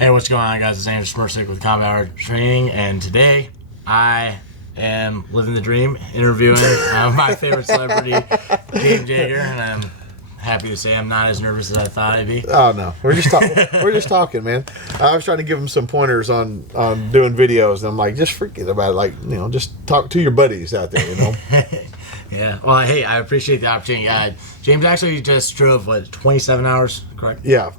Hey, what's going on, guys? It's Andrew Smirsick with Combat Art Training, and today I am living the dream, interviewing my favorite celebrity, James Jaeger, and I'm happy to say I'm not as nervous as I thought I'd be. Oh no, we're just talking, man. I was trying to give him some pointers on doing videos, and I'm like, just forget about it. Like, just talk to your buddies out there, Yeah. Well, hey, I appreciate the opportunity. James actually just drove 27 hours, correct? Yeah.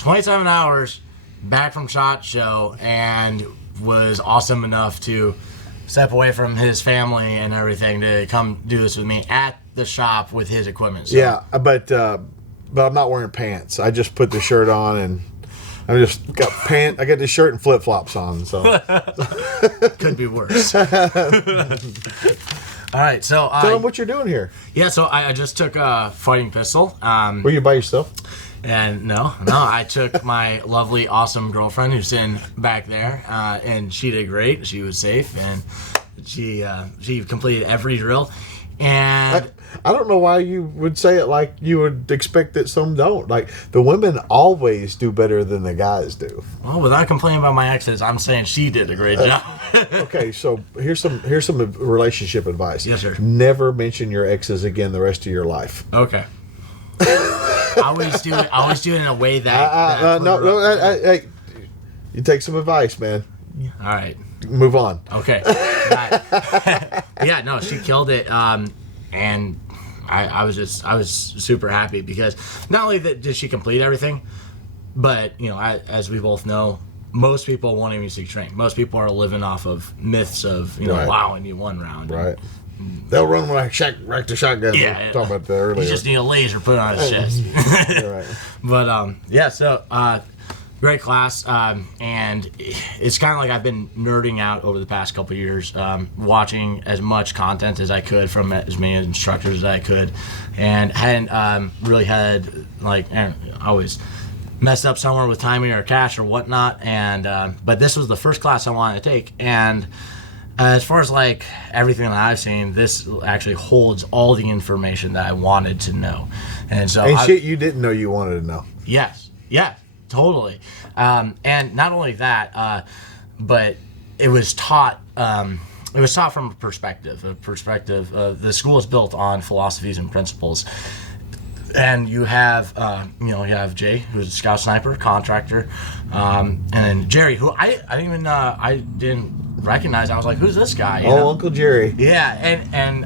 27 hours back from SHOT Show, and was awesome enough to step away from his family and everything to come do this with me at the shop with his equipment. So. Yeah, but I'm not wearing pants. I just put the shirt on, and I just got pants. I got the shirt and flip flops on. So could be worse. All right, so tell them what you're doing here. Yeah, so I just took a fighting pistol. Were you by yourself? And no, I took my lovely, awesome girlfriend who's sitting back there, and she did great. She was safe, and she completed every drill. And I don't know why you would say it like you would expect that some don't. Like, the women always do better than the guys do. Well, without complaining about my exes, I'm saying she did a great job. Okay, so here's some relationship advice. Yes, sir. Never mention your exes again the rest of your life. Okay. I always do it in a way that. Hey, you take some advice, man. All right. Move on. Okay. Yeah, no, she killed it. And I was super happy because not only did she complete everything, but as we both know, most people won't even seek training. Most people are living off of myths of Right. wow, and you one round. Right. They'll run like rack to shotgun. Yeah, We were talking about that earlier. You just need a laser put on his chest. Right. But yeah, so great class, and it's kind of like I've been nerding out over the past couple of years, watching as much content as I could from as many instructors as I could, and hadn't really had I always messed up somewhere with timing or cash or whatnot, and but this was the first class I wanted to take, and as far as everything that I've seen, this actually holds all the information that I wanted to know, and so shit you didn't know you wanted to know. Yes, totally, and not only that, but it was taught. It was taught from a perspective. The school is built on philosophies and principles. And you have, you have Jay, who's a scout sniper, contractor, and then Jerry, who I didn't recognize. I was like, who's this guy? Uncle Jerry. Yeah, and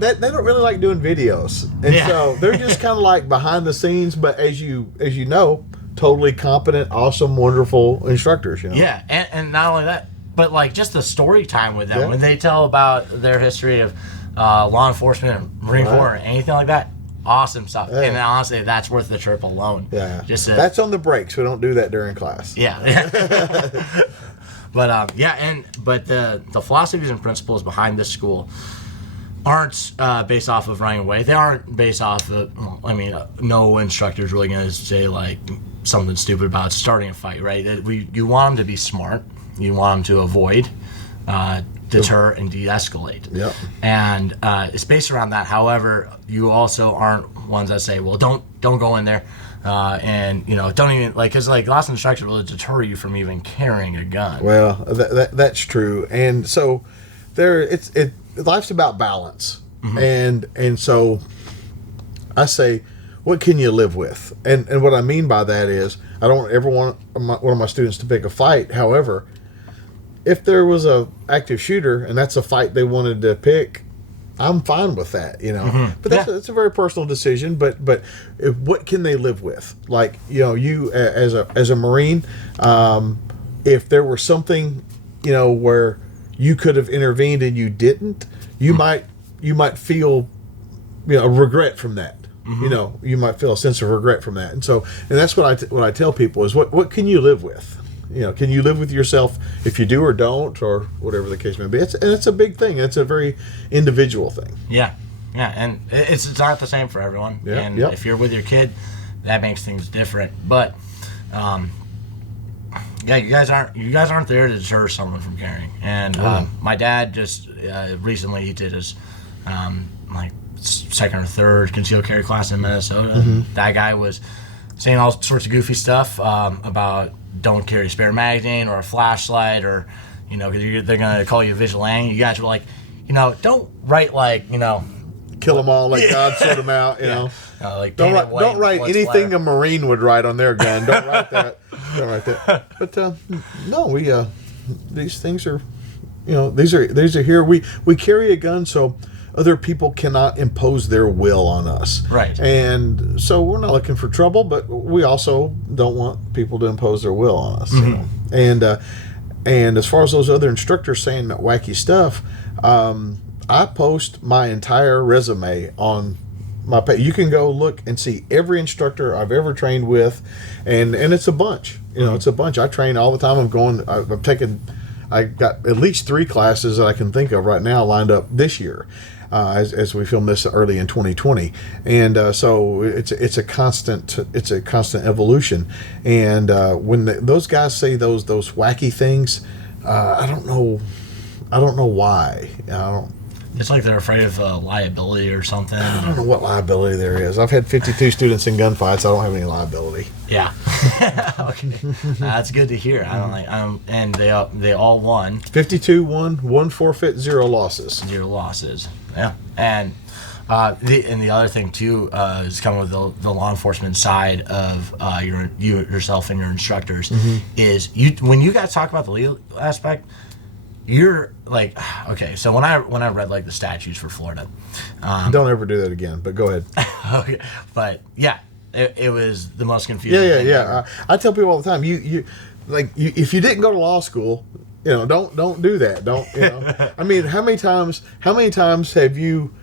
they don't really like doing videos, and so they're just kind of like behind the scenes. But as you know, totally competent, awesome, wonderful instructors. Yeah, and not only that, but just the story time with them when they tell about their history of law enforcement, Marine Corps, anything like that. Awesome stuff, and honestly, that's worth the trip alone. Yeah, that's on the breaks. We don't do that during class. Yeah, but but the philosophies and principles behind this school aren't based off of running away. They aren't based off of. No instructor is really going to say something stupid about starting a fight, right? You want them to be smart. You want them to avoid, deter, and de-escalate. Yep. And it's based around that. However, you also aren't ones that say, well, don't go in there, and don't even because lots of instruction will deter you from even carrying a gun. Well, that's true, and so life's about balance, and so I say, what can you live with? And what I mean by that is, I don't ever want one of my students to pick a fight. However, if there was a active shooter and that's a fight they wanted to pick, I'm fine with that, But that's a very personal decision. But what can they live with? You as a Marine, if there were something, where you could have intervened and you didn't, you might feel, regret from that. You might feel a sense of regret from that. And that's what I tell people is what can you live with? Can you live with yourself if you do or don't, or whatever the case may be? It's a big thing. It's a very individual thing. Yeah, and it's not the same for everyone. Yeah, and if you're with your kid, that makes things different. But you guys aren't there to deter someone from carrying. And my dad just recently he did his second or third concealed carry class in Minnesota. That guy was saying all sorts of goofy stuff about don't carry a spare magazine or a flashlight, or because they're gonna call you a vigilante. You guys were like, don't write like Kill them all, like God sort them out. You know, like don't write anything a Marine would write on their gun. Don't write that. Don't write that. But no, we these things are, these are here. We carry a gun so other people cannot impose their will on us. Right. And so we're not looking for trouble, but we also don't want people to impose their will on us. And as far as those other instructors saying that wacky stuff, I post my entire resume on my page. You can go look and see every instructor I've ever trained with, and it's a bunch. It's a bunch. I train all the time. I got at least 3 classes that I can think of right now lined up this year, as we film this early in 2020, and so it's a constant evolution. And when those guys say those wacky things, I don't know why. It's like they're afraid of liability or something. I don't know what liability there is. I've had 52 students in gunfights. I don't have any liability. Yeah. Okay. That's good to hear. I don't like. And they all won. 52 won, 1 forfeit, 0 losses. 0 losses. Yeah. And the other thing too is coming with the law enforcement side of yourself and your instructors is when you guys talk about the legal aspect. You're like, okay, so when I read like the statutes for Florida, don't ever do that again. But go ahead. Okay, but yeah, it was the most confusing. Yeah. I tell people all the time, if you didn't go to law school, don't do that. Don't I mean, how many times have you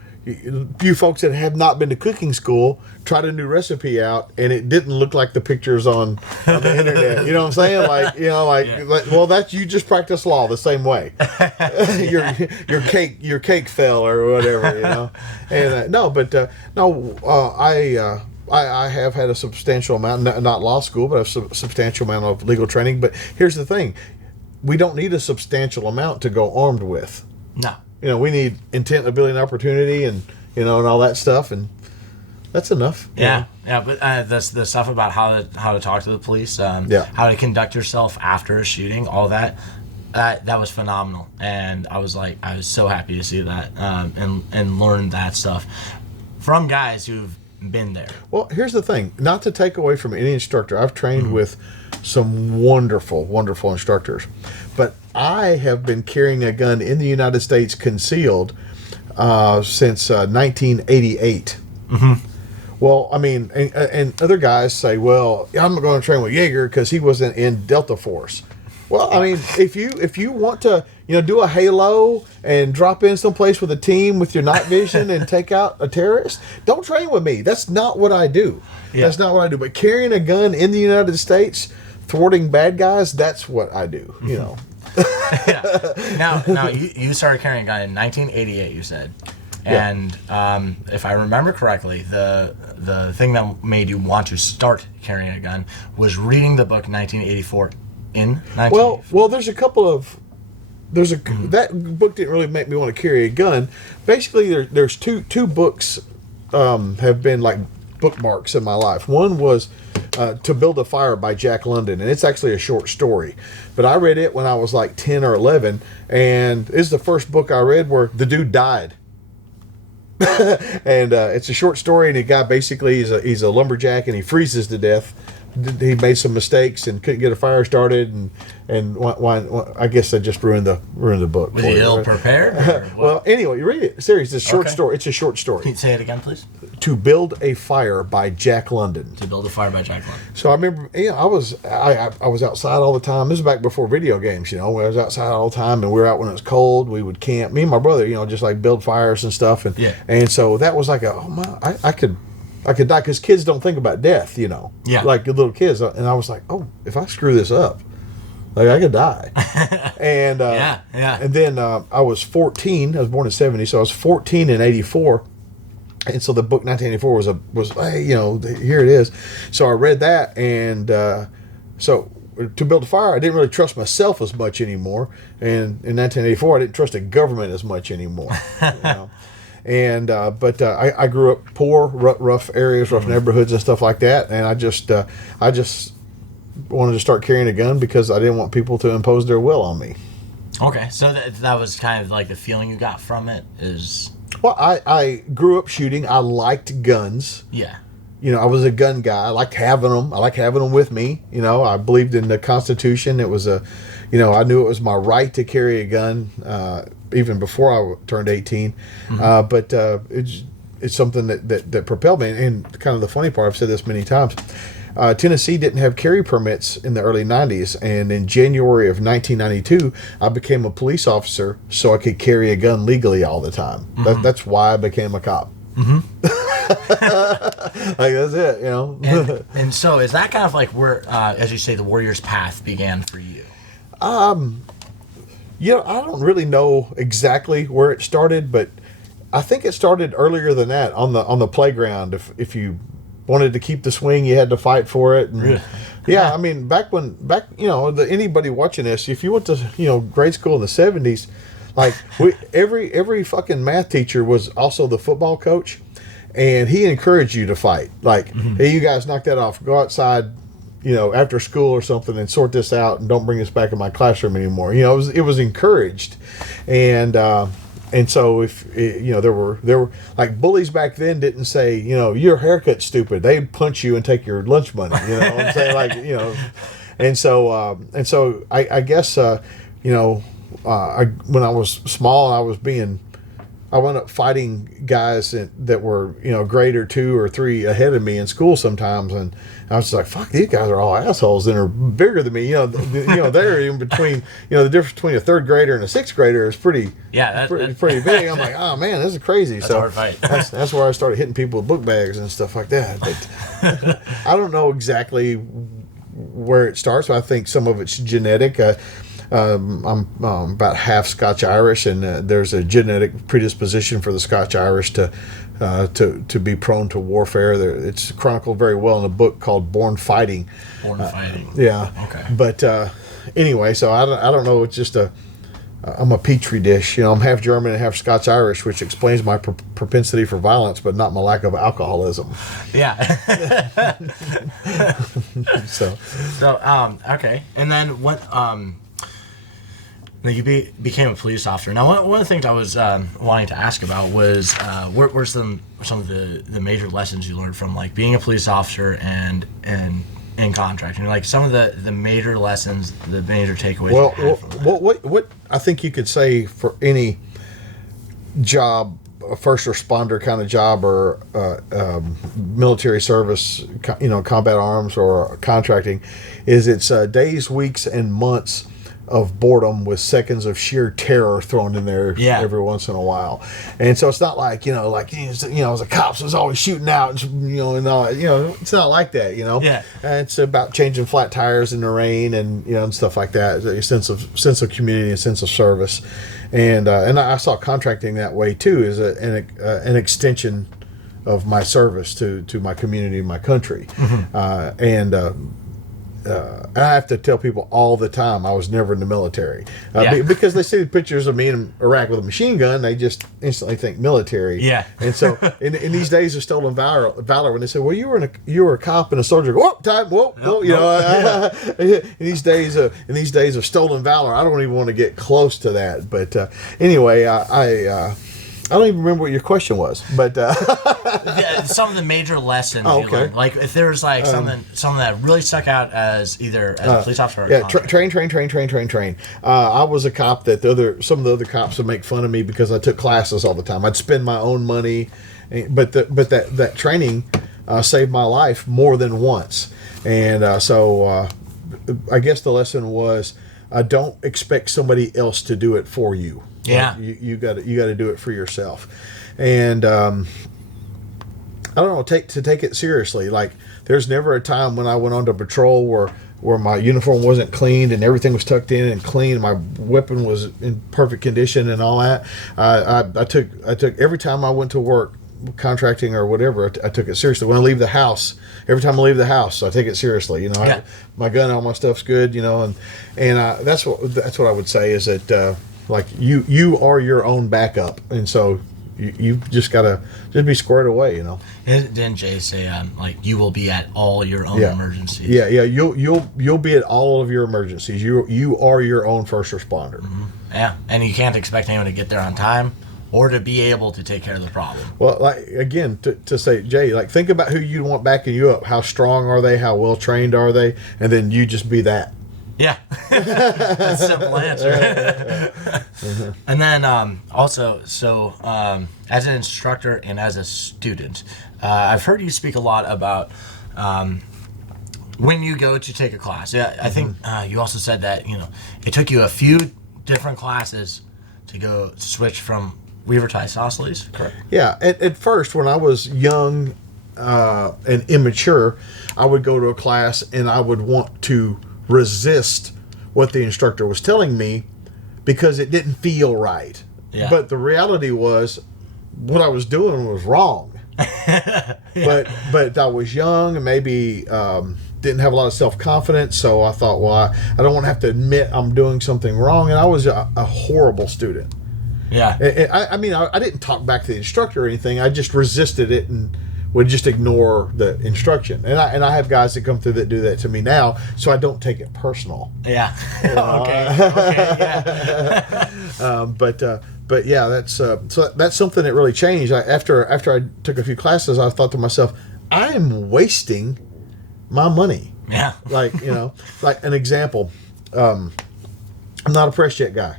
folks that have not been to cooking school tried a new recipe out and it didn't look like the pictures on the internet? You know what I'm saying? Well, that's, you just practice law the same way. your cake fell or whatever, And I have had a substantial amount, not law school, but a substantial amount of legal training. But here's the thing: we don't need a substantial amount to go armed with. No. We need intent, ability, and opportunity, and and all that stuff, and that's enough. Yeah. But the stuff about how to talk to the police, how to conduct yourself after a shooting, all that was phenomenal, and I was so happy to see that and learn that stuff from guys who've been there. Well, here's the thing: not to take away from any instructor, I've trained with some wonderful, wonderful instructors, but I have been carrying a gun in the United States concealed since 1988. Well, I mean, and other guys say, well, I'm not going to train with Jaeger because he wasn't in Delta Force. Well, I mean, if you want to, do a halo and drop in someplace with a team with your night vision and take out a terrorist, don't train with me. That's not what I do. Yeah. That's not what I do. But carrying a gun in the United States, thwarting bad guys, that's what I do. Yeah. Now you started carrying a gun in 1988, you said. And if I remember correctly, the thing that made you want to start carrying a gun was reading the book 1984 in 1984. Well, there's a couple of that book didn't really make me want to carry a gun. Basically, there's two books have been like bookmarks in my life. One was To Build a Fire by Jack London, and it's actually a short story. But I read it when I was like 10 or 11, and it's the first book I read where the dude died. And it's a short story, and the guy basically he's a lumberjack, and he freezes to death. He made some mistakes and couldn't get a fire started, and I guess I just ruined the book. Was he ill prepared? Well, anyway, you read it. Serious, it's a short story. It's a short story. Can you say it again, please? To Build a Fire by Jack London. To Build a Fire by Jack London. So I remember, I was outside all the time. This is back before video games, I was outside all the time, and we were out when it was cold. We would camp. Me and my brother, just like build fires and stuff, and so that was like I could die, because kids don't think about death, like little kids. And I was like, oh, if I screw this up, like I could die. And And then I was 14. I was born in 70, so I was 14 in 84. And so the book 1984 was hey, here it is. So I read that, and so To Build a Fire, I didn't really trust myself as much anymore. And in 1984, I didn't trust the government as much anymore. I grew up poor, rough areas, rough neighborhoods, and stuff like that. And I just wanted to start carrying a gun because I didn't want people to impose their will on me. Okay, so that was kind of like the feeling you got from it is. Well, I grew up shooting. I liked guns. Yeah. You know, I was a gun guy. I liked having them. I liked having them with me. You know, I believed in the Constitution. It was I knew it was my right to carry a gun even before I turned 18. It's something that propelled me. And kind of the funny part, I've said this many times, Tennessee didn't have carry permits in the early 90s. And in January of 1992, I became a police officer so I could carry a gun legally all the time. That's why I became a cop. Like, that's it, you know. And so is that kind of like where, as you say, the warrior's path began for you? You know, I don't really know exactly where it started, but I think it started earlier than that on the playground. If you wanted to keep the swing, you had to fight for it. And, Really? yeah, I mean, anybody watching this, if you went to grade school in the 70s, like every fucking math teacher was also the football coach, and he encouraged you to fight. Like, hey, you guys knock that off. Go outside, after school or something, and sort this out, and don't bring this back in my classroom anymore. It was encouraged, and so if there were like bullies back then didn't say your haircut's stupid. They'd punch you and take your lunch money. You know what I'm saying? Like and so I guess when I was small, I wound up fighting guys that were, grade or 2 or 3 ahead of me in school sometimes, and I was just like, "Fuck, these guys are all assholes and are bigger than me." They're in between. The difference between a 3rd grader and a 6th grader is pretty big. I'm like, "Oh man, this is crazy." That's a hard fight. that's where I started hitting people with book bags and stuff like that. But I don't know exactly where it starts. But I think some of it's genetic. I'm about half Scotch-Irish, and there's a genetic predisposition for the Scotch-Irish to be prone to warfare. It's chronicled very well in a book called Born Fighting. Born Fighting. Yeah. Okay. But anyway, so I don't know. It's just I'm a petri dish. I'm half German and half Scotch-Irish, which explains my propensity for violence, but not my lack of alcoholism. Yeah. So okay, and then what? You became a police officer. Now, one of the things I was wanting to ask about was what were some of the major lessons you learned from like being a police officer and contracting, like some of the major lessons, the major takeaways. Well, what I think you could say for any job, a first responder kind of job, or military service, combat arms or contracting, is it's days, weeks, and months of boredom with seconds of sheer terror thrown in there every once in a while. And so it's not like, as a cop was always shooting out, and all that, it's not like that, Yeah. It's about changing flat tires in the rain and, and stuff like that. A sense of community, a sense of service. And I saw contracting that way too, as an extension of my service to my community, my country. And I have to tell people all the time I was never in the military because they see the pictures of me in Iraq with a machine gun, they just instantly think military. Yeah. And so in these days of stolen valor, when they say, "Well, you were a cop and a soldier," whoa, time, whoa, whoa, in these days of stolen valor, I don't even want to get close to that. But anyway, I don't even remember what your question was, but some of the major lessons you learned. Like if there was like something that really stuck out as either as a police officer or a train. I was a cop that some of the other cops would make fun of me because I took classes all the time. I'd spend my own money, but that training saved my life more than once. And so I guess the lesson was don't expect somebody else to do it for you. Yeah, you got to do it for yourself, and I don't know. Take it seriously. Like there's never a time when I went on to patrol where my uniform wasn't cleaned and everything was tucked in and clean. And my weapon was in perfect condition and all that. I took every time I went to work, contracting or whatever. I took it seriously. When I leave the house, every time I leave the house, I take it seriously. My gun, all my stuff's good. And that's what I would say is that. Like you are your own backup, and so you've just got to just be squared away, you know. Didn't Jay say like you will be at all your own Yeah. emergencies? Yeah, you'll be at all of your emergencies. You are your own first responder. Yeah, and you can't expect anyone to get there on time or to be able to take care of the problem. Well, like again, to say, Jay, like think about who you want backing you up. How strong are they? How well trained are they? And then you just be that. Yeah, that's a simple answer. And then also, so as an instructor and as a student, I've heard you speak a lot about when you go to take a class. Yeah, I think you also said that it took you a few different classes to go switch from Weaver to isosceles. Correct. Yeah. At first, when I was young and immature, I would go to a class and I would want to resist what the instructor was telling me because it didn't feel right. Yeah. But the reality was what I was doing was wrong. But I was young and maybe didn't have a lot of self-confidence, so I thought, well, I don't want to have to admit I'm doing something wrong, and I was a horrible student. Yeah. And I mean, I didn't talk back to the instructor or anything. I just resisted it and would just ignore the instruction. And I have guys that come through that do that to me now, so I don't take it personal. Yeah. Okay. Yeah. But yeah, that's so that's something that really changed. After I took a few classes, I thought to myself, I am wasting my money. Yeah. Like like an example, I'm not a press jet guy,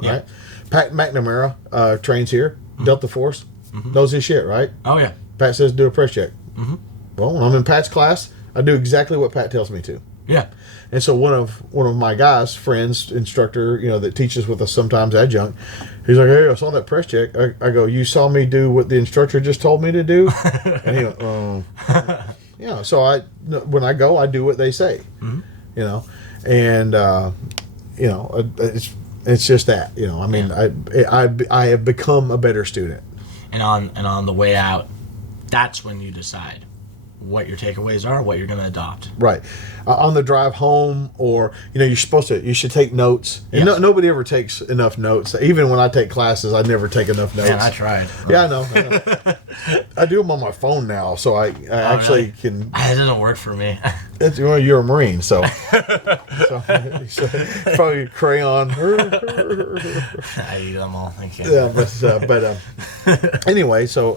Yeah. right? Pat McNamara trains here, Delta Force, knows his shit, right? Oh yeah. Pat says do a press check. Well, when I'm in Pat's class, I do exactly what Pat tells me to. Yeah. And so one of my guys, friends, instructor, that teaches with us sometimes, adjunct, he's like, hey, I saw that press check. I go, you saw me do what the instructor just told me to do? And he went, oh. Yeah, so when I go, I do what they say, and it's just that, I mean, I have become a better student. And on the way out, that's when you decide what your takeaways are, what you're going to adopt. Right. On the drive home, or you should take notes. And Yes. nobody ever takes enough notes. Even when I take classes, I never take enough notes. Man, I tried. Yeah, I know. I do them on my phone now, so I actually really? can. It doesn't work for me. You're a Marine, so probably crayon. I eat them all. Thank you. Yeah, but anyway, so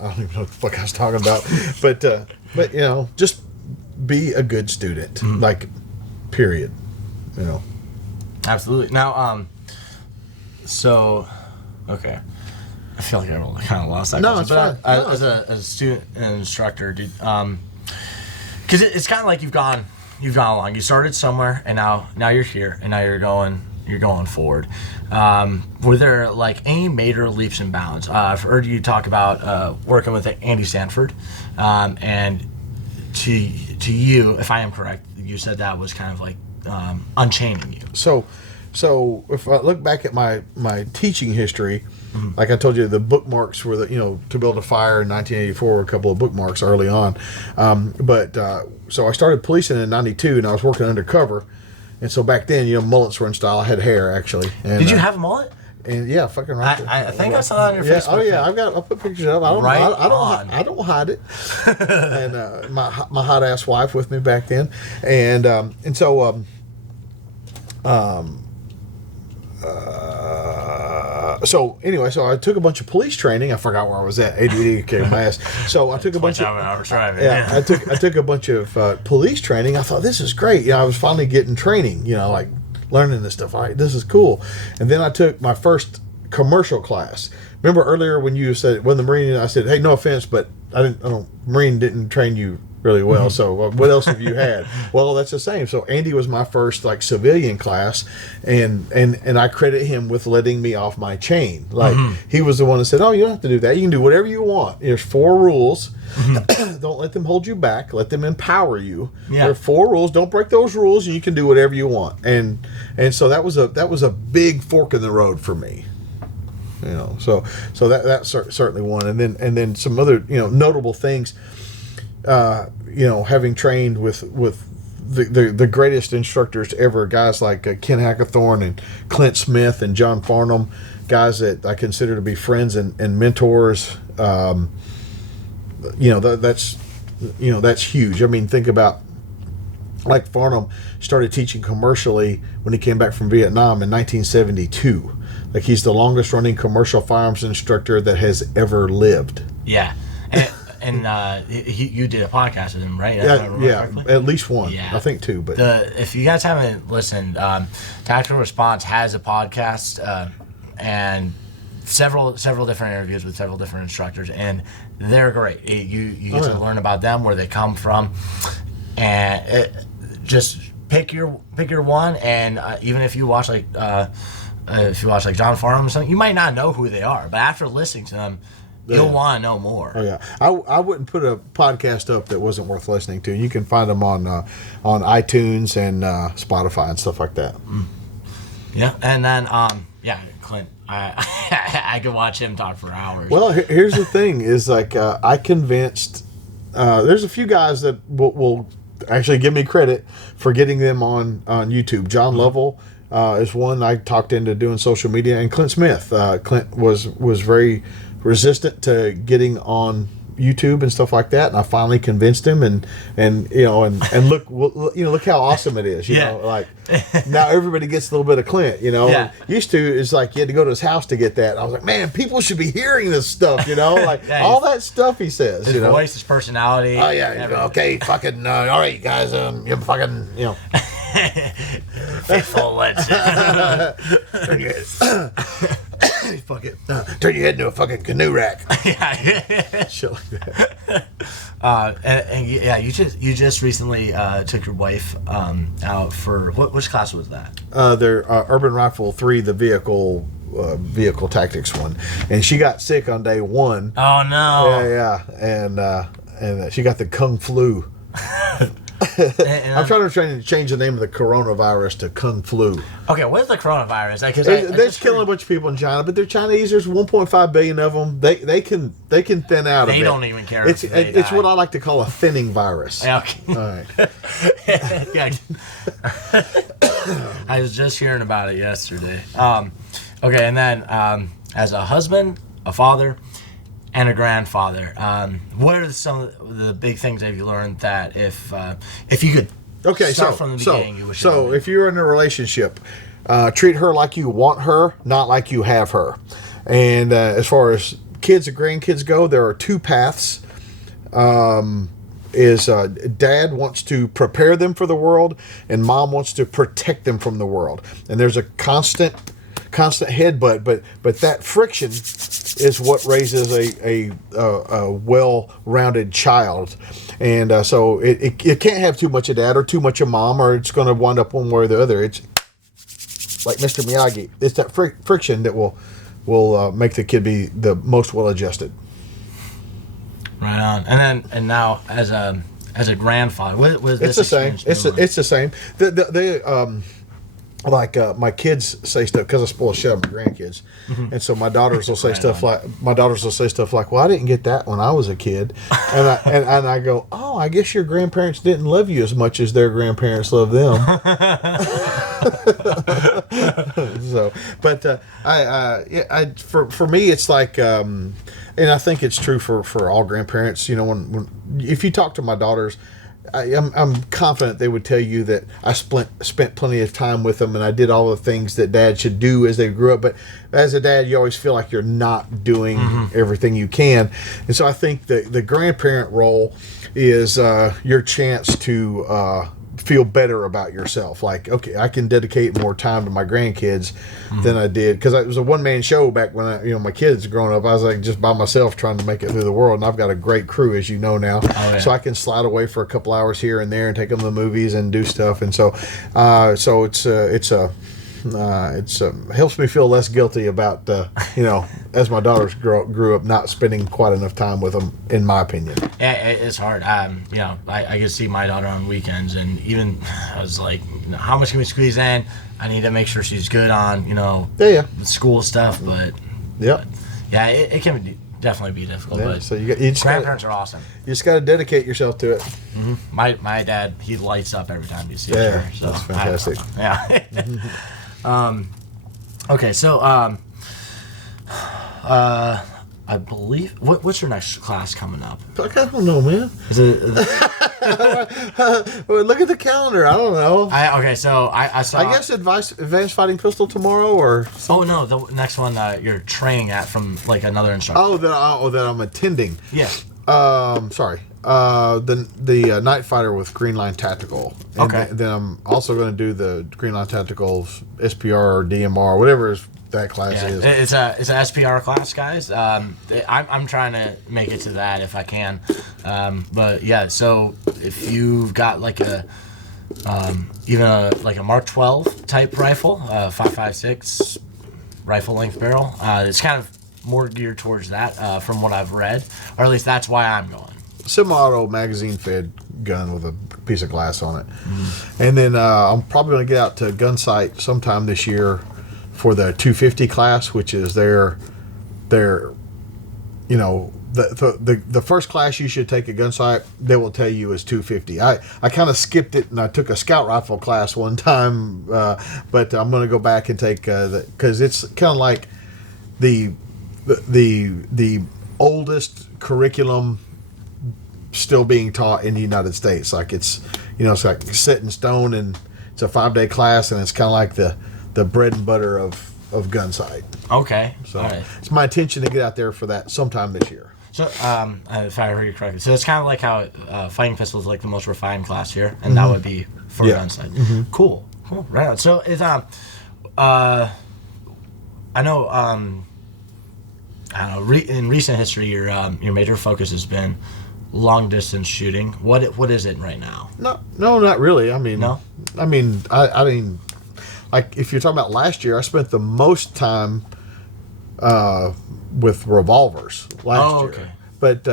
I don't even know what the fuck I was talking about, but just be a good student, like, period. Absolutely. Now, so, okay. I feel like I kind of lost that. No, question. it's But fine. as a student and instructor, dude, because it's kind of like you've gone along. You started somewhere, and now you're here, and now you're going forward. Were there like any major leaps and bounds? I've heard you talk about working with Andy Sanford, and to you, if I am correct, you said that was kind of like unchaining you. So if I look back at my teaching history, like I told you, the bookmarks were to build a fire in 1984, a couple of bookmarks early on. So I started policing in '92, and I was working undercover. And so back then, mullets were in style. I had hair, actually. And, Did you have a mullet? And yeah, fucking right. I think I saw that on your Yeah. Facebook. Oh yeah, I'll put pictures up. I don't hide it. And my hot ass wife with me back then, and so so anyway, so I took a bunch of police training. I forgot where I was at. ADD kicked my ass. So I took a bunch of I took a bunch of police training. I thought, this is great. I was finally getting training. Like learning this stuff. All right, this is cool. And then I took my first commercial class. Remember earlier when you said when the Marine, I said, hey, no offense, but Marine didn't train you really well. So what else have you had? Well, that's the same. So Andy was my first like civilian class, and I credit him with letting me off my chain. Like he was the one that said, oh, you don't have to do that. You can do whatever you want. There's 4 rules. Don't let them hold you back. Let them empower you. Yeah. There are 4 rules. Don't break those rules, and you can do whatever you want. And so that was a big fork in the road for me. So that's certainly one. And then some other notable things. Having trained with the greatest instructors ever, guys like Ken Hackathorn and Clint Smith and John Farnham, guys that I consider to be friends and mentors. That's huge. I mean, think about, like, Farnham started teaching commercially when he came back from Vietnam in 1972. Like, he's the longest running commercial firearms instructor that has ever lived. Yeah. And you did a podcast with him, right? Yeah, at least one. Yeah. I think two. But if you guys haven't listened, Tactical Response has a podcast and several different interviews with several different instructors, and they're great. You get to learn about them, where they come from, and just pick your one. And even if you watch like John Farnham or something, you might not know who they are, but after listening to them, you'll want to know more. Oh yeah, I wouldn't put a podcast up that wasn't worth listening to. You can find them on iTunes and Spotify and stuff like that. Yeah, and then Clint, I could watch him talk for hours. Well, here's the thing: is like I convinced. There's a few guys that will actually give me credit for getting them on YouTube. John Lovell is one I talked into doing social media, and Clint Smith. Clint was very resistant to getting on YouTube and stuff like that, and I finally convinced him, and look how awesome it is. You know, like now everybody gets a little bit of Clint. Yeah. Used to it's like you had to go to his house to get that. And I was like, man, people should be hearing this stuff. Like all that stuff he says. His voice, his personality. Oh yeah. Okay. Fucking. All right, you guys. You fucking. Faithful legend. Turn your head. Turn your head into a fucking canoe rack. Shit like that. You just recently took your wife out for which class was that? Their Urban Rifle 3, the vehicle tactics one, and she got sick on day one. Oh no! Yeah, and she got the Kung Flu. I'm trying to change the name of the coronavirus to Kung Flu. Okay, what is the coronavirus? They're just killing a bunch of people in China, but they're Chinese. There's 1.5 billion of them. They can thin out. They don't even care. It's what I like to call a thinning virus. Okay. All right. Yeah. I was just hearing about it yesterday. Okay, and then as a husband, a father, and a grandfather, what are some of the big things that you learned that if you could start from the beginning, you wish you so if you're in a relationship, treat her like you want her, not like you have her. And as far as kids and grandkids go, there are two paths. Dad wants to prepare them for the world, and mom wants to protect them from the world. And there's a constant headbutt, but that friction is what raises a well-rounded child. And so it can't have too much of dad or too much of mom, or it's going to wind up one way or the other. It's like Mr. Miyagi. It's that friction that will make the kid be the most well-adjusted. Right on. And now as a grandfather, what was this? It's the same. It's the same. My kids say stuff because I spoil shit on my grandkids, and so my daughters will say stuff like, "Well, I didn't get that when I was a kid," and I go, "Oh, I guess your grandparents didn't love you as much as their grandparents loved them." So, but for me, it's like, and I think it's true for all grandparents. When if you talk to my daughters, I'm confident they would tell you that I spent plenty of time with them, and I did all the things that dad should do as they grew up. But as a dad, you always feel like you're not doing everything you can. And so I think the grandparent role is your chance to feel better about yourself. Like, okay, I can dedicate more time to my grandkids than I did, because it was a one-man show back when my kids growing up. I was like just by myself trying to make it through the world, and I've got a great crew, as you know now. Oh, yeah. So I can slide away for a couple hours here and there and take them to the movies and do stuff. And so it helps me feel less guilty about as my daughters grew up, not spending quite enough time with them, in my opinion. Yeah, it's hard. I could see my daughter on weekends, and even I was like, how much can we squeeze in? I need to make sure she's good on the school stuff, but yep. yeah, it can be definitely be difficult. Yeah, But so you just grandparents are awesome. you just got to dedicate yourself to it. My dad, he lights up every time you see Yeah, her. So that's fantastic. Yeah. Okay, so I believe what's your next class coming up? Like, I don't know, man. Is it? Well, look at the calendar. I don't know. Okay, so I saw. I guess advanced fighting pistol tomorrow or. Oh no, the next one you're training at from like another instructor. That I'm attending. Yeah. Sorry. The Night Fighter with Green Line Tactical. And Okay. Then I'm also going to do the Green Line Tactical SPR or DMR, whatever that class Yeah, is. it's a SPR class, guys. I'm trying to make it to that if I can. But yeah, so if you've got like a like a Mark 12 type rifle, 5.56 rifle length barrel, it's kind of more geared towards that from what I've read, or at least that's why I'm going. Semi-auto magazine-fed gun with a piece of glass on it. And then I'm probably going to get out to Gunsight sometime this year for the 250 class, which is their you know, the first class you should take at Gunsight, they will tell you is 250. I kind of skipped it and I took a scout rifle class one time, but I'm going to go back and take because it's kind of like the oldest curriculum still being taught in the United States. Like it's like set in stone, and it's a 5-day class, and it's kind of like the bread and butter of Gunsight. Okay. So All right. it's my intention to get out there for that sometime this year. So, if I heard you correctly, so it's kind of like how fighting pistol is like the most refined class here, and that would be for Gunsight. Cool. Right on. So it's I know in recent history, your major focus has been long distance shooting. What is it right now? No, not really. I mean, No? I mean, like if you're talking about last year, I spent the most time with revolvers last year. Okay. But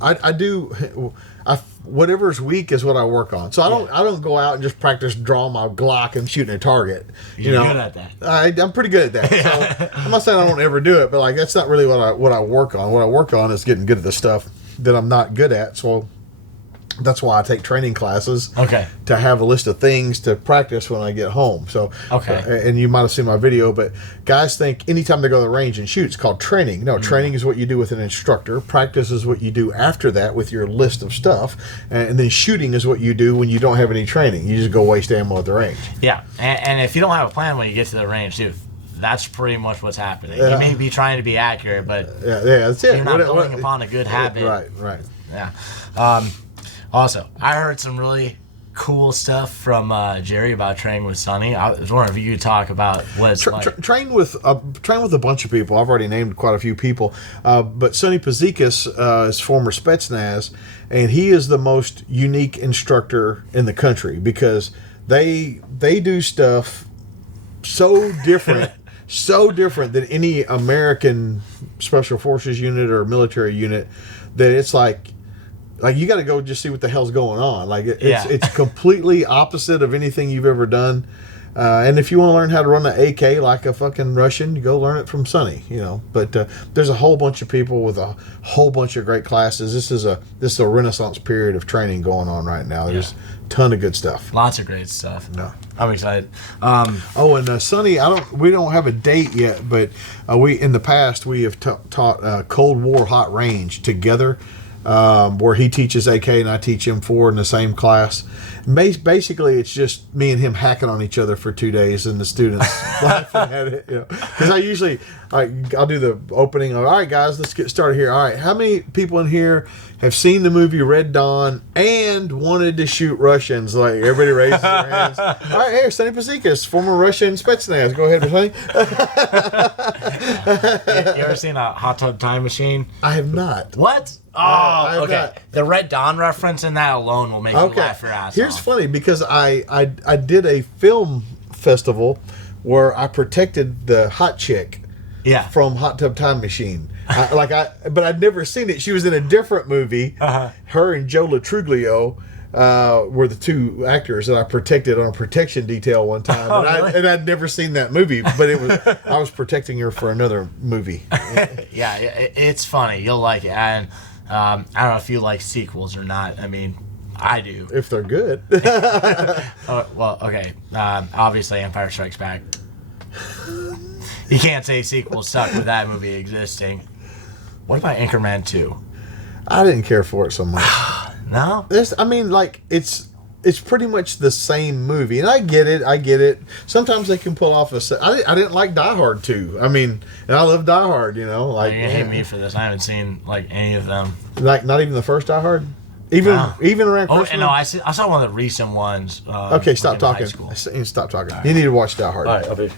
I do. Whatever's weak is what I work on. So I don't go out and just practice drawing my Glock and shooting a target. You're good at that. I'm pretty good at that. So I'm not saying I don't ever do it, but like that's not really what I work on. What I work on is getting good at the stuff that I'm not good at. So that's why I take training classes. Okay. To have a list of things to practice when I get home. So Okay. And you might have seen my video, but guys think anytime they go to the range and shoot, it's called training. No, training is what you do with an instructor. Practice is what you do after that with your list of stuff, and then shooting is what you do when you don't have any training. You just go waste ammo at the range. Yeah, and if you don't have a plan when you get to the range, too, that's pretty much what's happening. Yeah. You may be trying to be accurate, but Yeah, that's it. you're not building upon a good habit. Right. Yeah. Also, I heard some really cool stuff from Jerry about training with Sonny. I was wondering if you could talk about what it's like. Train with a bunch of people. I've already named quite a few people, but Sonny Pazikas is former Spetsnaz, and he is the most unique instructor in the country because they do stuff so different, so different than any American special forces unit or military unit that it's like you got to go just see what the hell's going on. Like it's completely opposite of anything you've ever done. And if you want to learn how to run an AK like a fucking Russian, you go learn it from Sonny. But there's a whole bunch of people with a whole bunch of great classes. This is a renaissance period of training going on right now. There's a ton of good stuff. Lots of great stuff. No. I'm excited. And Sonny, we don't have a date yet, but we in the past we have taught Cold War hot range together. Where he teaches AK and I teach M4 in the same class. Basically, it's just me and him hacking on each other for 2 days, and the students laughing at it. Because I'll do the opening. All right, guys, let's get started here. All right, how many people in here have seen the movie Red Dawn and wanted to shoot Russians? Like everybody raises their hands. All right, here, Sonny Pazikas, former Russian Spetsnaz. Go ahead, Sonny. You ever seen a Hot Tub Time Machine? I have not. What? I Oh, have okay. not. The Red Dawn reference in that alone will make you laugh your ass Here's off. funny because I did a film festival where I protected the hot chick Yeah. from Hot Tub Time Machine. But I'd never seen it. She was in a different movie. Uh-huh. Her and Joe Latruglio. were the two actors that I protected on a protection detail one time, Oh, really? and I'd never seen that movie, but I was protecting her for another movie. Yeah, it's funny. You'll like it. And I don't know if you like sequels or not. I mean, I do. If they're good. Well, okay. Obviously, Empire Strikes Back. You can't say sequels suck with that movie existing. What about Anchorman 2? I didn't care for it so much. No? I mean, like, it's pretty much the same movie, and I get it. Sometimes they can pull off I didn't like Die Hard 2. I mean, and I love Die Hard, you know. Like, You're gonna hate me for this. I haven't seen like any of them. like not even the first Die Hard, even around Oh, Christmas. and no, I saw one of the recent ones. Okay, stop like in high talking. school. Stop talking. You need to watch Die Hard. All right, I'll be.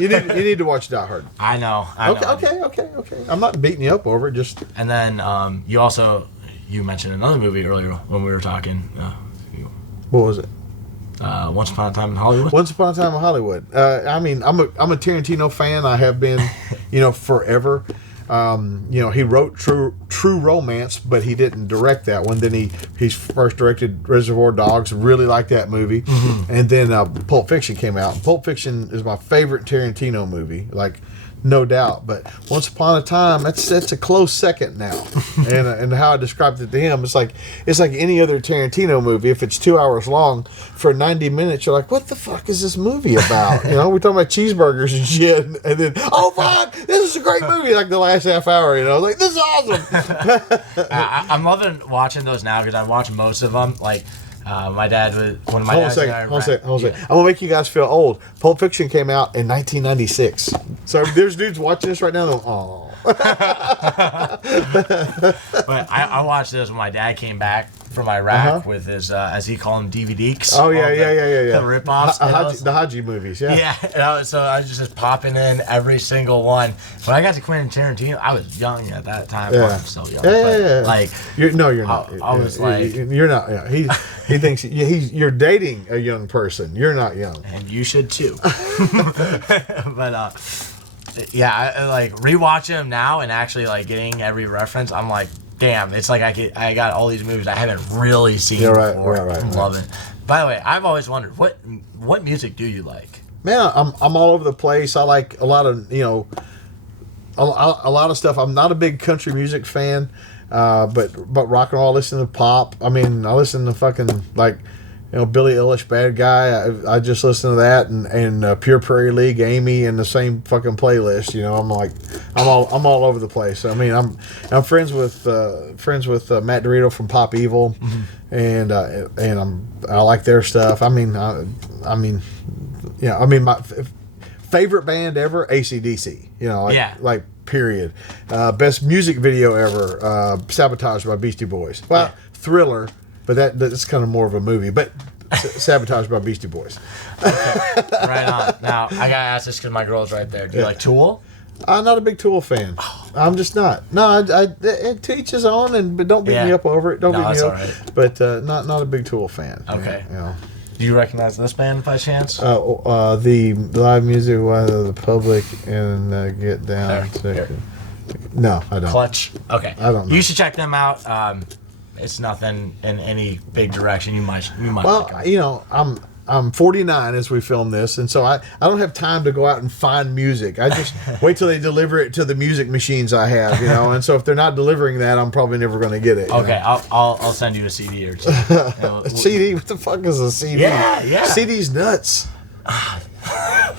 you need to watch Die Hard. I know. Okay. I'm not beating you up over it. Just And then you mentioned another movie earlier when we were talking. what was it? Once Upon a Time in Hollywood. Once Upon a Time in Hollywood. I mean, I'm a Tarantino fan. I have been, forever. He wrote True Romance, but he didn't direct that one. Then he first directed Reservoir Dogs. Really liked that movie. Mm-hmm. And then Pulp Fiction came out. Pulp Fiction is my favorite Tarantino movie, like no doubt. But Once Upon a Time, that's a close second now. and how I described it to him, it's like any other Tarantino movie. If it's 2 hours long, for 90 minutes, you're like, what the fuck is this movie about? We're talking about cheeseburgers and shit, and then oh fuck, this is a great movie. Like the last half hour, like this is awesome. I'm loving watching those now because I watch most of them. Like my dad would when my Hold on a second. I'm gonna make you guys feel old. Pulp Fiction came out in 1996. So there's dudes watching this right now. Oh. But I watched this when my dad came back from Iraq with his, as he called them, DVDs. Oh, yeah. The rip-offs. The Haji movies, yeah. Yeah, so I was just popping in every single one. When I got to Quentin Tarantino, I was young at that time. Yeah. Well, I'm still young. Yeah. Like, you're not. I was like... You're not. Yeah. He thinks you're dating a young person. You're not young. And you should too. But, yeah, I like rewatching them now and actually like getting every reference. I'm like, damn, it's like I got all these movies I haven't really seen before. Right. I'm loving it. By the way, I've always wondered what music do you like? Man, I'm all over the place. I like a lot of a lot of stuff. I'm not a big country music fan, but rock and roll. I listen to pop. I mean, I listen to fucking like. Billie Eilish, Bad Guy. I just listen to that and Pure Prairie League, Amy, in the same fucking playlist. I'm all over the place. I mean, I'm friends with Matt Dorito from Pop Evil, and I like their stuff. I mean, my favorite band ever, AC/DC. Like period. Best music video ever, Sabotage by Beastie Boys. Well, Thriller. But that's kind of more of a movie. But Sabotage by Beastie Boys. Okay. Right on. Now, I got to ask this because my girl's right there. Do you like Tool? I'm not a big Tool fan. I'm just not. No, to each his own, but don't beat me up over it. Don't beat me up. Right. But not a big Tool fan. Okay. Do you recognize this band by chance? The live music, the Public, and Get Down. No, I don't. Clutch. Okay. I don't know. You should check them out. It's nothing in any big direction. You might. Well, I'm 49 as we film this, and so I don't have time to go out and find music. I just wait till they deliver it to the music machines I have, and so if they're not delivering that, I'm probably never going to get it. Okay, I'll send you a CD or two. A CD? What the fuck is a CD? Yeah. CD's nuts. I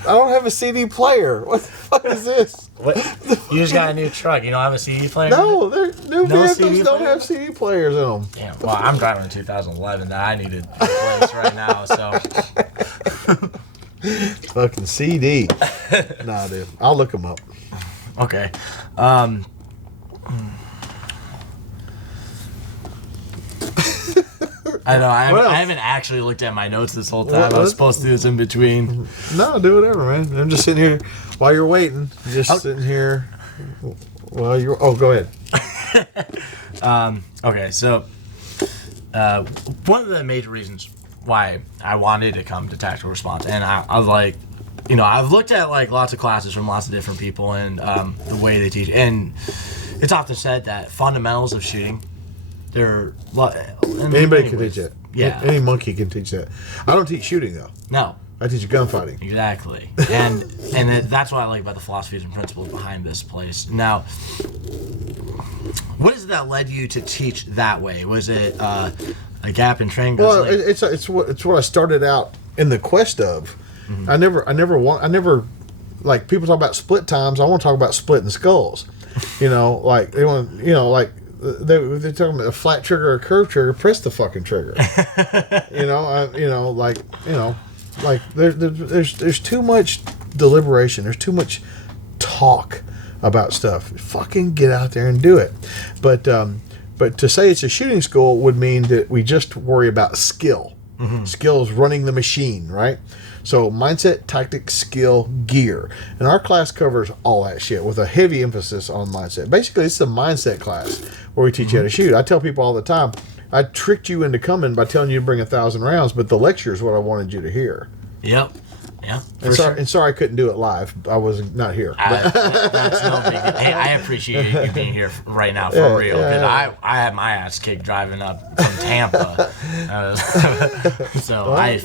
don't have a CD player. What the fuck is this? What? You just got a new truck. You don't have a CD player? No, new vehicles don't have CD players in them. Damn. Well, I'm driving a 2011 that I need to replace right now. So. Fucking CD. Nah, dude. I'll look them up. Okay. I know. I haven't actually looked at my notes this whole time. I was supposed to do this in between. No, do whatever, man. I'm just sitting here while you're waiting. Sitting here while you're. Oh, go ahead. Okay, so one of the major reasons why I wanted to come to Tactical Response, and I was like, I've looked at like lots of classes from lots of different people and the way they teach, and it's often said that fundamentals of shooting. Anybody can teach it. Yeah. Any monkey can teach that. I don't teach shooting though. No. I teach gunfighting. Exactly. And that's what I like about the philosophies and principles behind this place. Now, what is it that led you to teach that way? Was it a gap in training? Well, it's what I started out in the quest of. I never like people talk about split times. I want to talk about splitting skulls. Like they want, they're talking about a flat trigger or a curved trigger. Press the fucking trigger. Like there's too much deliberation. There's too much talk about stuff. Fucking get out there and do it. But to say it's a shooting school would mean that we just worry about skill. Skill is running the machine, right? So mindset, tactics, skill, gear. And our class covers all that shit with a heavy emphasis on mindset. Basically, it's a mindset class where we teach you how to shoot. I tell people all the time, I tricked you into coming by telling you to bring 1,000 rounds, but the lecture is what I wanted you to hear. Yep. Yeah. And sorry I couldn't do it live. I was not here. That's no big deal. Hey, I appreciate you being here right now for real. Because I had my ass kicked driving up from Tampa. So I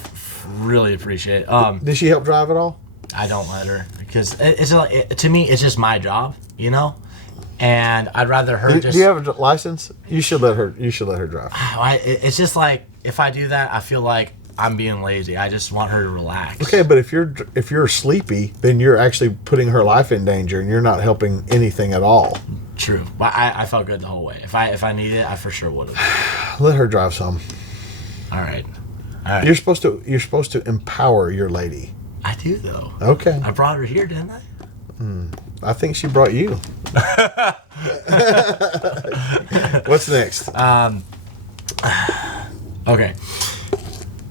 really appreciate it. Did she help drive at all? I don't let her because to me it's just my job, and I'd rather her just. Do you have a license? You should let her drive. It's just like if I do that, I feel like I'm being lazy. I just want her to relax. Okay, but if you're sleepy, then you're actually putting her life in danger, and you're not helping anything at all. True, but I felt good the whole way. If I needed it, I for sure would have. Let her drive some. All right. You're supposed to empower your lady. I do though. Okay. I brought her here, didn't I? I think she brought you. What's next? Okay.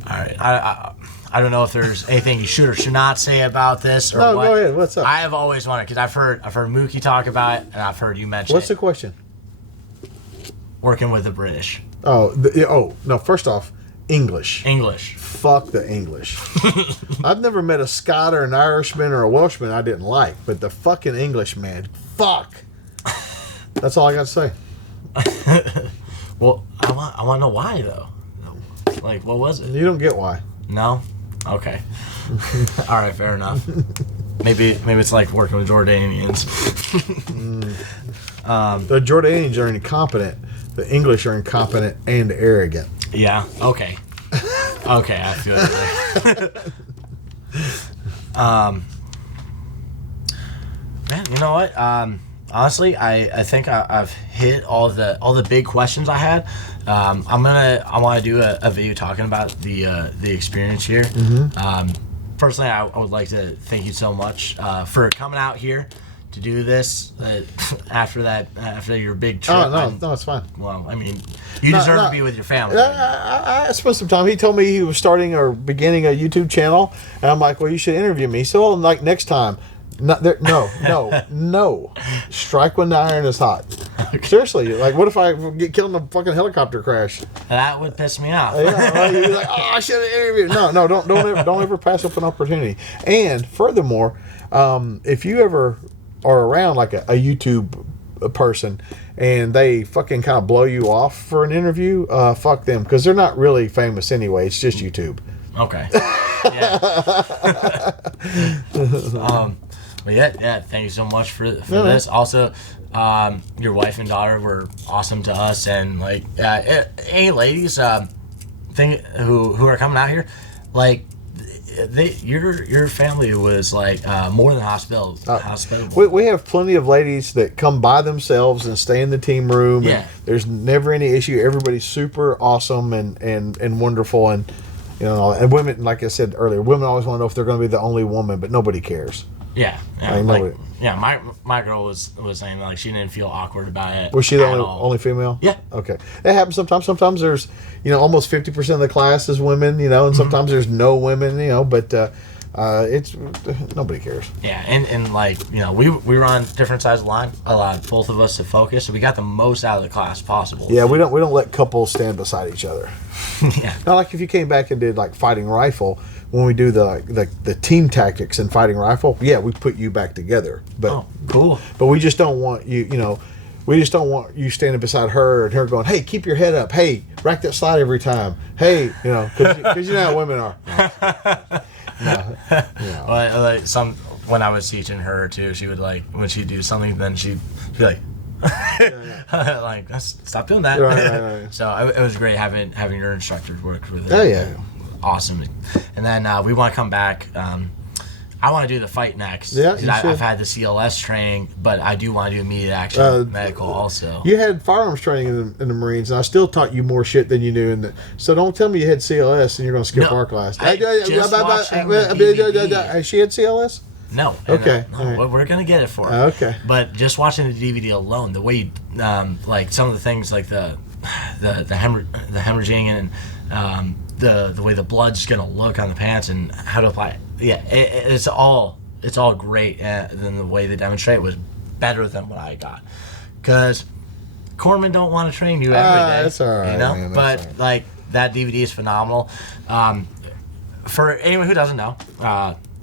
All right. I don't know if there's anything you should or should not say about this or no, what. Go ahead. What's up? I have always wanted because I've heard Mookie talk about it and I've heard you mention What's it. the question? Working with the British. Oh no. First off, English. Fuck the English. I've never met a Scot or an Irishman or a Welshman I didn't like, but the fucking English, man, fuck. That's all I got to say. Well, I want to know why though. Like, what was it? You don't get why. No. Okay. All right. Fair enough. Maybe it's like working with Jordanians. The Jordanians are incompetent. The English are incompetent and arrogant. Yeah. Okay. Okay. I feel it. Man, you know what? Honestly, I think I've hit all the big questions I had. I want to do a video talking about the experience here. Personally, I would like to thank you so much for coming out here to do this after your big trip. Oh no, it's fine. Well, I mean, you deserve to be with your family. I spent some time. He told me he was starting or beginning a YouTube channel, and I'm like, well, you should interview me. So, like next time, no. Strike when the iron is hot. Okay. Seriously, like, what if I get killed in a fucking helicopter crash? That would piss me off. Yeah, you'd be like, oh, I should have interviewed. No, don't ever pass up an opportunity. And furthermore, if you ever are around like a YouTube person and they fucking kind of blow you off for an interview, fuck them, because they're not really famous anyway. It's just YouTube. Okay. Yeah. But yeah, thank you so much for this. Also, your wife and daughter were awesome to us, and like, any ladies, who are coming out here, like, your family was like more than hospitable. We have plenty of ladies that come by themselves and stay in the team room. Yeah. And there's never any issue. Everybody's super awesome and wonderful, and and women, like I said earlier, women always want to know if they're going to be the only woman, but nobody cares. Yeah. My girl was saying like she didn't feel awkward about it. Was she the only female? Yeah. Okay. That happens sometimes. Sometimes there's almost 50% of the class is women, and sometimes there's no women, but it's nobody cares. Yeah, and like we were on different sides of the line. Allowed both of us to focus, so we got the most out of the class possible. Yeah, we don't let couples stand beside each other. Yeah. Not like if you came back and did like fighting rifle. When we do the team tactics and fighting rifle, yeah, we put you back together. But oh, cool. But we just don't want you. We just don't want you standing beside her and her going, "Hey, keep your head up. Hey, rack that slide every time. Hey, because you know how women are." No, Like when I was teaching her too, she would like when she'd do something, then she'd be like, like stop doing that. Right. So it was great having your instructors work with it. Oh yeah. Awesome. And then we want to come back. I want to do the fight next. Yeah, 'cause you should. I've had the CLS training, but I do want to do immediate action medical also. You had firearms training in the Marines, and I still taught you more shit than you knew. So don't tell me you had CLS and you're going to skip No, our class. I just watching the DVD. She had CLS? No. Okay, No, all right. we're gonna get it for her. Okay. But just watching the DVD alone, the way, like some of the things, like the hemorrhaging and the way the blood's gonna look on the pants and how to apply it. Yeah, it's all great. And then the way they demonstrate was better than what I got, because corpsmen don't want to train you every day. That's all right, man, that's but all right. like that DVD is phenomenal. For anyone who doesn't know,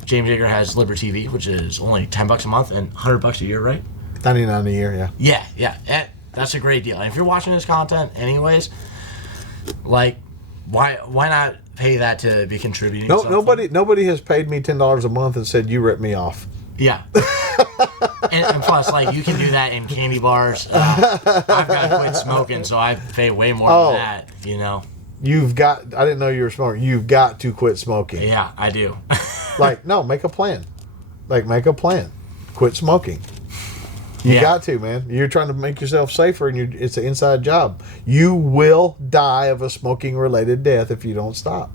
James Yeager has Liber TV, which is only $10 a month and $100 a year, right? 99 a year, yeah. Yeah. And that's a great deal. And if you're watching this content anyways, like, why not pay that to be contributing? No, something? nobody has paid me $10 a month and said you ripped me off. Yeah. and plus, like, you can do that in candy bars. I've got to quit smoking, so I pay way more Oh. than that, you know? You've got. I didn't know you were smoking. You've got to quit smoking. Yeah, I do. Like, no, make a plan. Like, make a plan. Quit smoking. You Yeah. got to, man. You're trying to make yourself safer, and it's an inside job. You will die of a smoking-related death if you don't stop.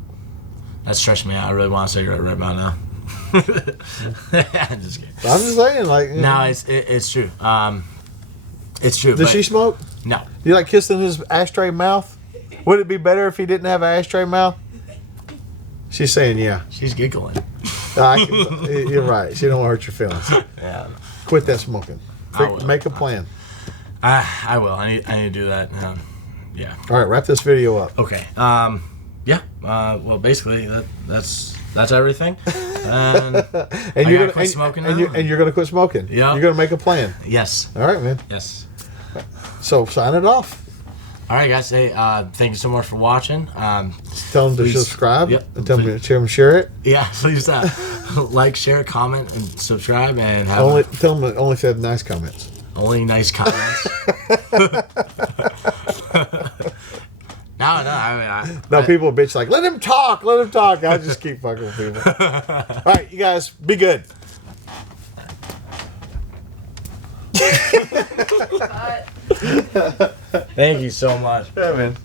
That stressed me out. I really want a cigarette right about now. I'm just kidding. I'm just saying, like, you know. No, it's true. It's true. Does but she smoke? No. You like kissing his ashtray mouth? Would it be better if he didn't have an ashtray mouth? She's saying, yeah. She's giggling. You're right. She don't want to hurt your feelings. Yeah. Quit that smoking. I will. Make a plan. I will. I need to do that. Yeah. All right, wrap this video up. Okay. Yeah. Well, basically that's everything. And And I you're gotta gonna quit smoking and now? you're gonna quit smoking. Yeah. You're gonna make a plan. yes. All right, man. Yes. So sign it off. All right, guys. Hey, thank you so much for watching. Tell them to Please- subscribe. Yep. And tell them to share it. Yeah. Please like, share, comment, and subscribe, and have Tell them only if they have nice comments. only nice comments. No. I mean, No, people bitch like, let him talk. I just keep fucking with people. All right, you guys, be good. Thank you so much. Yeah, man.